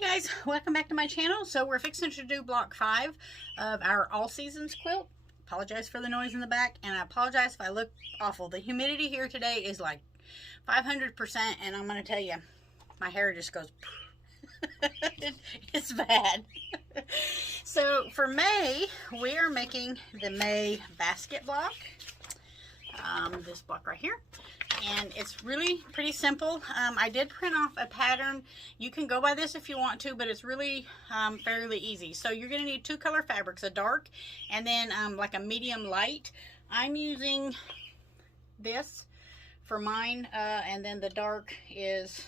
Hey guys, welcome back to my channel. So we're fixing to do block 5 of our all seasons quilt. Apologize for the noise in the back, and I apologize if I look awful. The humidity here today is like 500%, and I'm going to tell you, my hair just goes it's bad. So for May, we are making the May basket block. This block right here. And it's really pretty simple. I did print off a pattern. You can go by this if you want to, but it's really fairly easy. So you're going to need 2 color fabrics, a dark and then like a medium light. I'm using this for mine, and then the dark is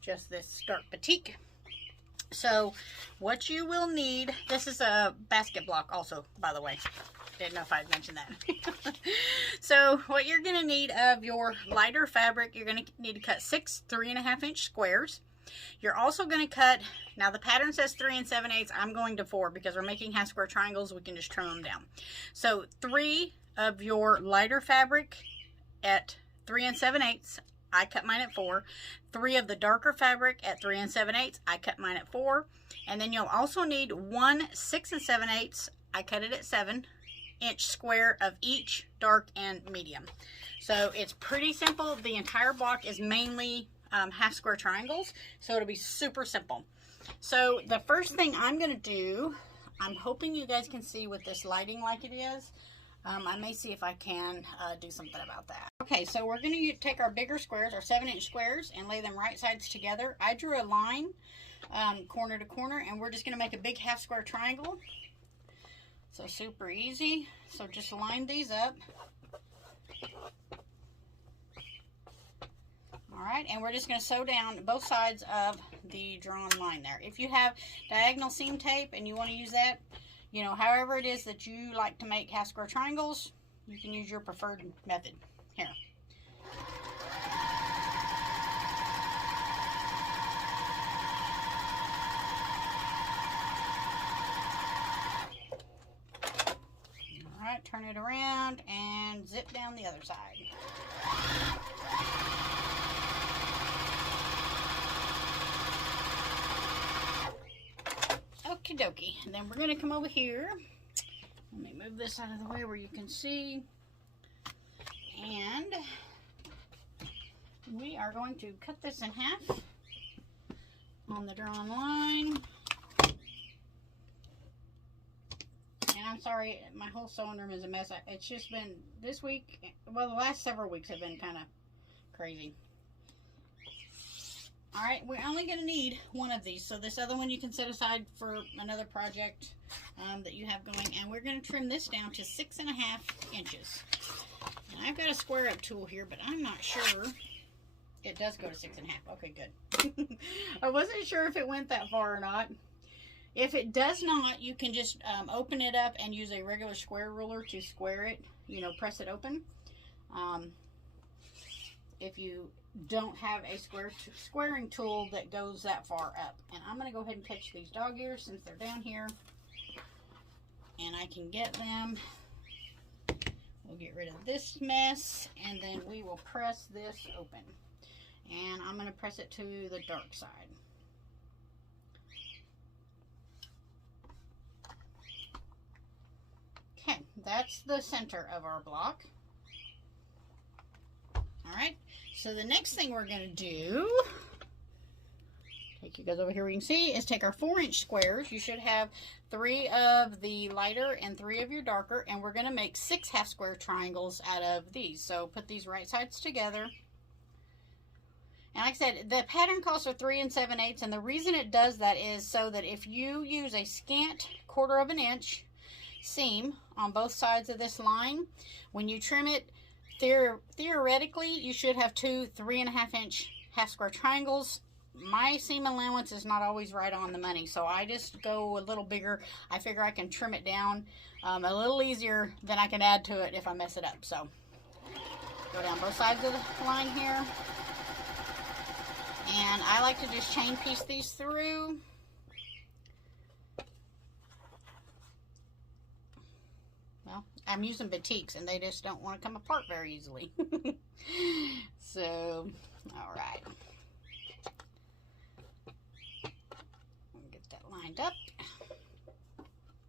just this dark batik. So what you will need, this is a basket block also, by the way. Didn't know if I'd mentioned that. So what you're going to need of your lighter fabric, you're going to need to cut 6 3.5 inch squares. You're also going to cut, now the pattern says 3 7/8. I'm going to 4 because we're making half square triangles. We can just trim them down. So 3 of your lighter fabric at 3 7/8. I cut mine at 4. 3 of the darker fabric at 3 7/8. I cut mine at 4. And then you'll also need 1 6 7/8. I cut it at 7 inch square of each dark and medium. So it's pretty simple. The entire block is mainly half square triangles, so it'll be super simple. So the first thing I'm going to do, I'm hoping you guys can see with this lighting like it is. I may see if I can do something about that. Okay, so we're going to take our bigger squares, our 7-inch squares, and lay them right sides together. I drew a line corner to corner, and we're just going to make a big half square triangle. So super easy. So just line these up. Alright, and we're just going to sew down both sides of the drawn line there. If you have diagonal seam tape and you want to use that, you know, however it is that you like to make half square triangles, you can use your preferred method. Here. Alright, turn it around and zip down the other side. Okie dokie. And then we're going to come over here. Let me move this out of the way where you can see. And we are going to cut this in half on the drawn line. And I'm sorry, my whole sewing room is a mess. It's just been this week, well, the last several weeks have been kind of crazy. Alright, we're only going to need one of these. So this other one you can set aside for another project that you have going. And we're going to trim this down to 6.5 inches. And I've got a square up tool here, but I'm not sure. It does go to 6.5. Okay, good. I wasn't sure if it went that far or not. If it does not, you can just open it up and use a regular square ruler to square it, you know, press it open. If you don't have a squaring tool that goes that far up. And I'm going to go ahead and catch these dog ears since they're down here. And I can get them. We'll get rid of this mess, and then we will press this open. And I'm going to press it to the dark side. Okay, that's the center of our block. Alright, so the next thing we're going to do, take you guys over here where you can see, is take our 4-inch squares. You should have 3 of the lighter and 3 of your darker, and we're going to make 6 half square triangles out of these. So put these right sides together. And like I said, the pattern calls for 3 7/8, and the reason it does that is so that if you use a scant 1/4 of an inch seam on both sides of this line, when you trim it, theoretically you should have 2 3.5 inch half square triangles. My seam allowance is not always right on the money, so I just go a little bigger. I figure I can trim it down a little easier than I can add to it if I mess it up. So go down both sides of the line here, and I like to just chain piece these through. Well, I'm using batiks and they just don't want to come apart very easily. So, all right. lined up.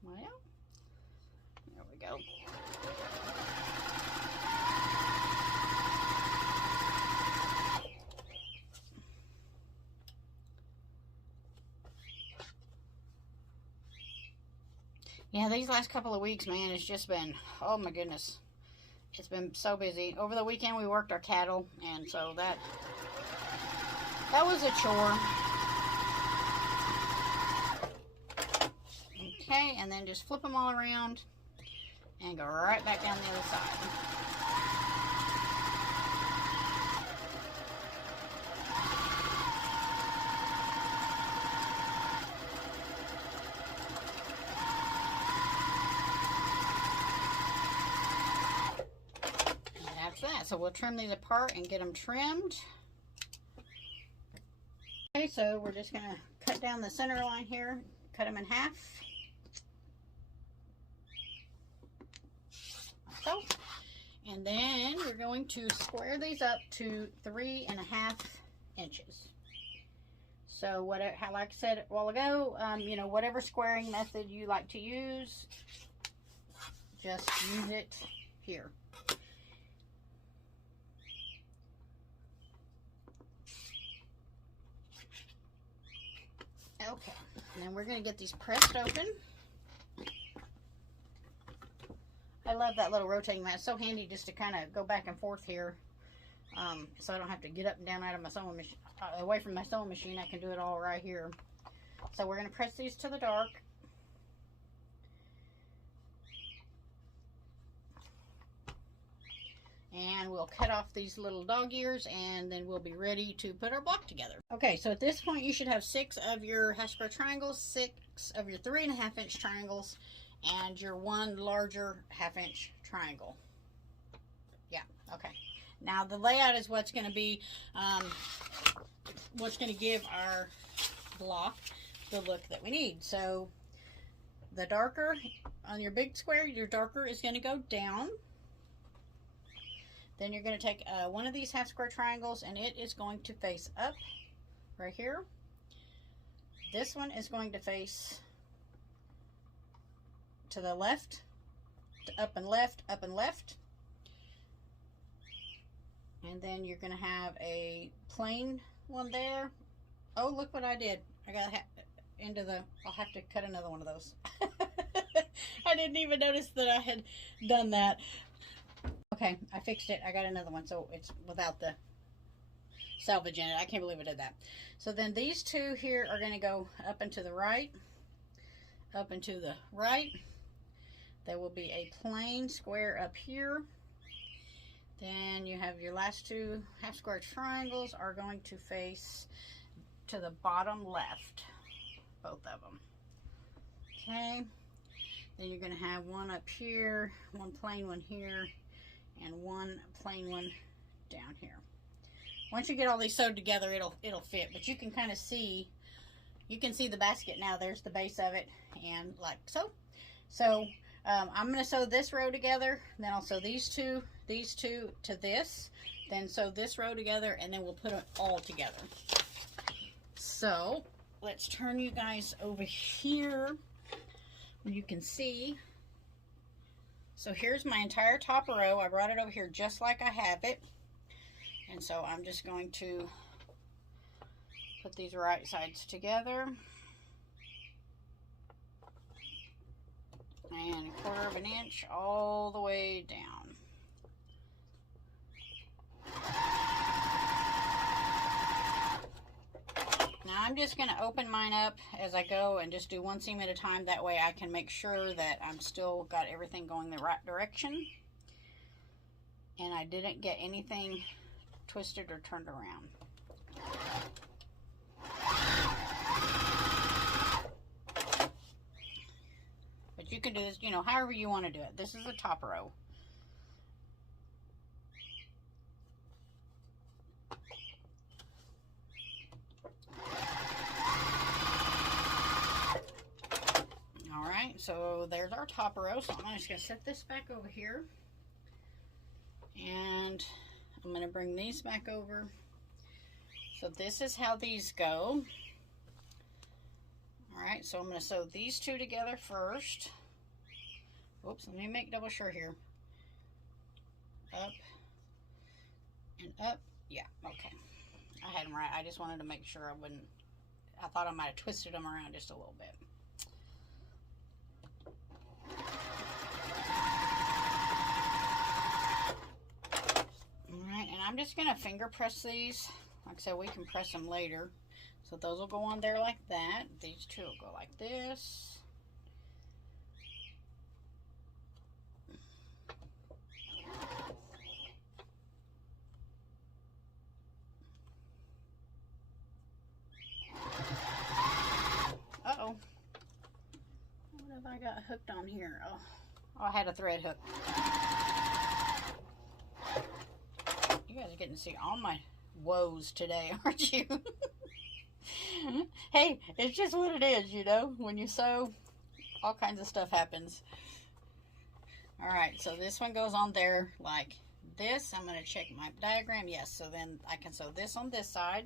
Well, there we go. Yeah, these last couple of weeks, man, it's just been, oh my goodness. It's been so busy. Over the weekend, we worked our cattle, and so that was a chore. Okay, and then just flip them all around and go right back down the other side. That. So we'll trim these apart and get them trimmed. Okay, so we're just going to cut down the center line here, cut them in half. So, and then we're going to square these up to 3.5 inches. So whatever, like I said a while ago, you know, whatever squaring method you like to use, just use it here. Okay, and then we're going to get these pressed open. I love that little rotating mat. It's so handy just to kind of go back and forth here, so I don't have to get up and down out of my sewing machine, away from my sewing machine. I can do it all right here. So we're going to press these to the dark. And we'll cut off these little dog ears, and then we'll be ready to put our block together. Okay, so at this point you should have 6 of your half square triangles, 6 of your 3.5 inch triangles, and your 1 larger 1/2 inch triangle. Yeah, okay. Now the layout is what's going to be, what's going to give our block the look that we need. So the darker on your big square, your darker is going to go down. Then you're going to take one of these half square triangles, and it is going to face up right here. This one is going to face to the left, to up and left, up and left. And then you're going to have a plain one there. Oh, look what I did. I got into the, I'll have to cut another one of those. I didn't even notice that I had done that. Okay, I fixed it. I got another one, so it's without the salvage in it. I can't believe I did that. So then these two here are going to go up and to the right, up and to the right. There will be a plain square up here. Then you have your last 2 half square triangles are going to face to the bottom left, both of them. Okay, then you're going to have one up here, one plain one here, and one plain one down here. Once you get all these sewed together, it'll fit, but you can kind of see, you can see the basket now. There's the base of it, and like so. So I'm going to sew this row together, then I'll sew these two to this, then sew this row together, and then we'll put it all together. So let's turn you guys over here where you can see. So here's my entire top row. I brought it over here just like I have it. And so I'm just going to put these right sides together. And 1/4 inch all the way down. Now I'm just going to open mine up as I go and just do one seam at a time. That way I can make sure that I'm still got everything going the right direction. And I didn't get anything twisted or turned around. But you can do this, you know, however you want to do it. This is the top row. So there's our top row. So I'm just going to set this back over here. And I'm going to bring these back over. So this is how these go. Alright, right, so I'm going to sew these two together first. Oops, let me make double sure here. Up and up. Yeah, okay. I had them right. I just wanted to make sure I wouldn't. I thought I might have twisted them around just a little bit. Alright, and I'm just going to finger press these. Like I said, we can press them later. So those will go on there like that. These two will go like this. Uh-oh. What have I got hooked on here? Oh, I had a thread hook. You guys are getting to see all my woes today, aren't you? Hey, it's just what it is, you know. When you sew, all kinds of stuff happens. Alright, so this one goes on there like this. I'm going to check my diagram. Yes, so then I can sew this on this side.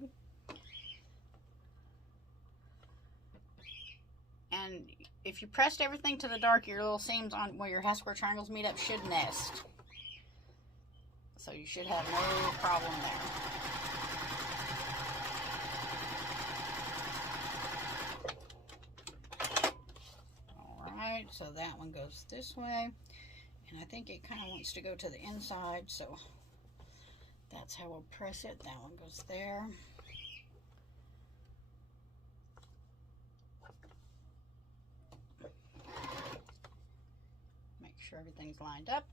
And if you pressed everything to the dark, your little seams on where your half square triangles meet up should nest. So you should have no problem there. Alright, so that one goes this way. And I think it kind of wants to go to the inside, so that's how we'll press it. That one goes there. Make sure everything's lined up.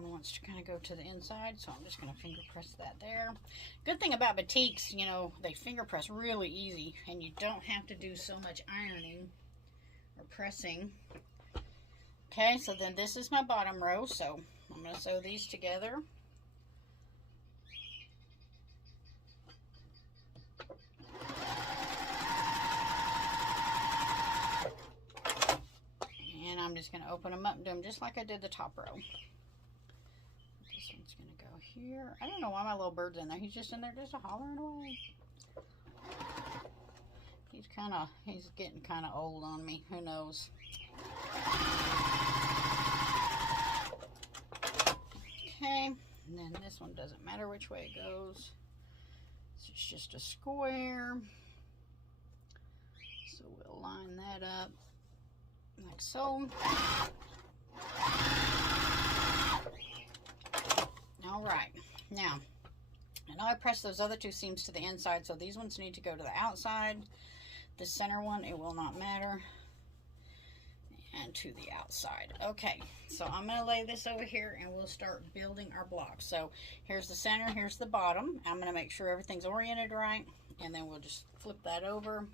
Wants to kind of go to the inside, so I'm just going to finger press that there. Good thing about batiks, you know, they finger press really easy, and you don't have to do so much ironing or pressing. Okay, so then this is my bottom row, so I'm going to sew these together. And I'm just going to open them up and do them just like I did the top row. This one's going to go here. I don't know why my little bird's in there. He's just in there just hollering away. He's getting kind of old on me. Who knows? Okay, and then this one doesn't matter which way it goes. It's just a square. So we'll line that up like so. All right, now I know I pressed those other two seams to the inside, so these ones need to go to the outside. The center one, it will not matter, and to the outside. Okay, so I'm going to lay this over here and we'll start building our blocks. So here's the center, here's the bottom. I'm going to make sure everything's oriented right, and then we'll just flip that over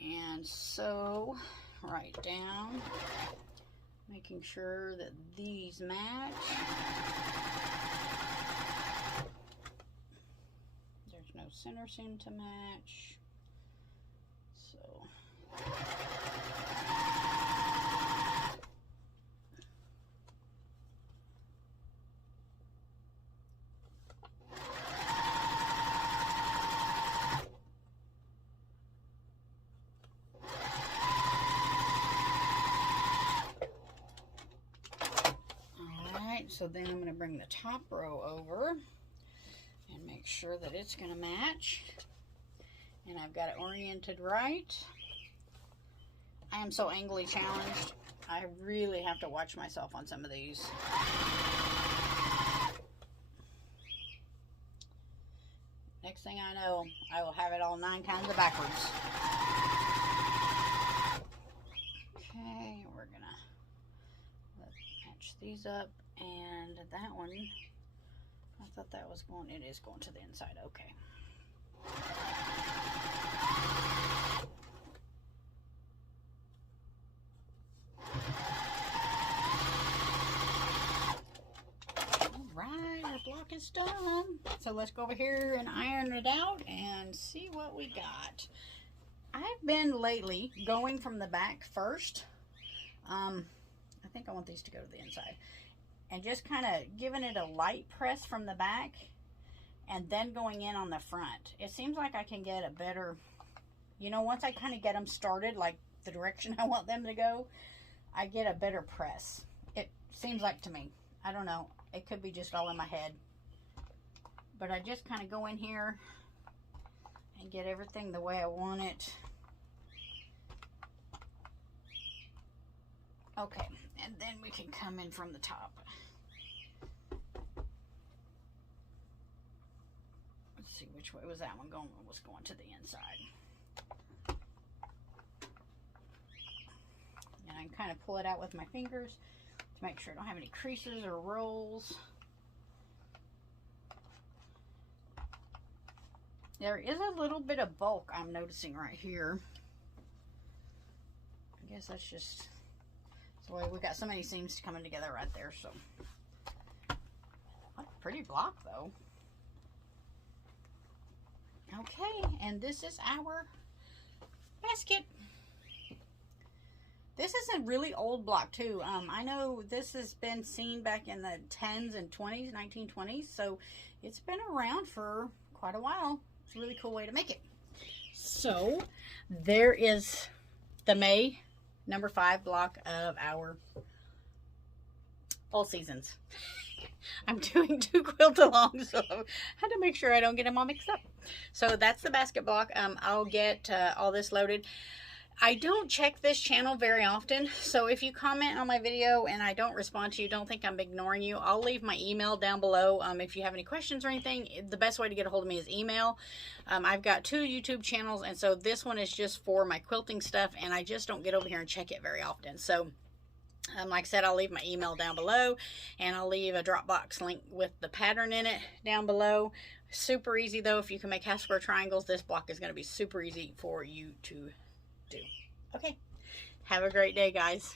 and sew right down, making sure that these match. There's no center seam to match. So so then I'm going to bring the top row over and make sure that it's going to match. And I've got it oriented right. I am so anglely challenged. I really have to watch myself on some of these. Next thing I know, I will have it all 9 kinds of backwards. Okay, we're going to match these up. And that one, I thought that was going, it is going to the inside. Okay. Alright, our block is done. So let's go over here and iron it out and see what we got. I've been lately going from the back first. I think I want these to go to the inside. And just kind of giving it a light press from the back and then going in on the front. It seems like I can get a better, you know, once I kind of get them started, like the direction I want them to go, I get a better press. It seems like to me. I don't know. It could be just all in my head. But I just kind of go in here and get everything the way I want it. Okay, and then we can come in from the top. Let's see, which way was that one going? It was going to the inside. And I can kind of pull it out with my fingers to make sure I don't have any creases or rolls. There is a little bit of bulk I'm noticing right here. I guess that's just the way we got so many seams coming together right there. So, what a pretty block though. Okay, and this is our basket. This is a really old block too. I know this has been seen back in the 10s and 20s, 1920s. So it's been around for quite a while. It's a really cool way to make it. So there is the May number 5 block of our Fall Seasons. I'm doing 2 quilt-alongs, so I had to make sure I don't get them all mixed up. So that's the basket block. I'll get all this loaded. I don't check this channel very often, so if you comment on my video and I don't respond to you, don't think I'm ignoring you. I'll leave my email down below. If you have any questions or anything, the best way to get a hold of me is email. I've got 2 YouTube channels, and so this one is just for my quilting stuff, and I just don't get over here and check it very often. So like I said, I'll leave my email down below, and I'll leave a Dropbox link with the pattern in it down below. Super easy though. If you can make half square triangles, this block is going to be super easy for you to do. Okay, have a great day, guys.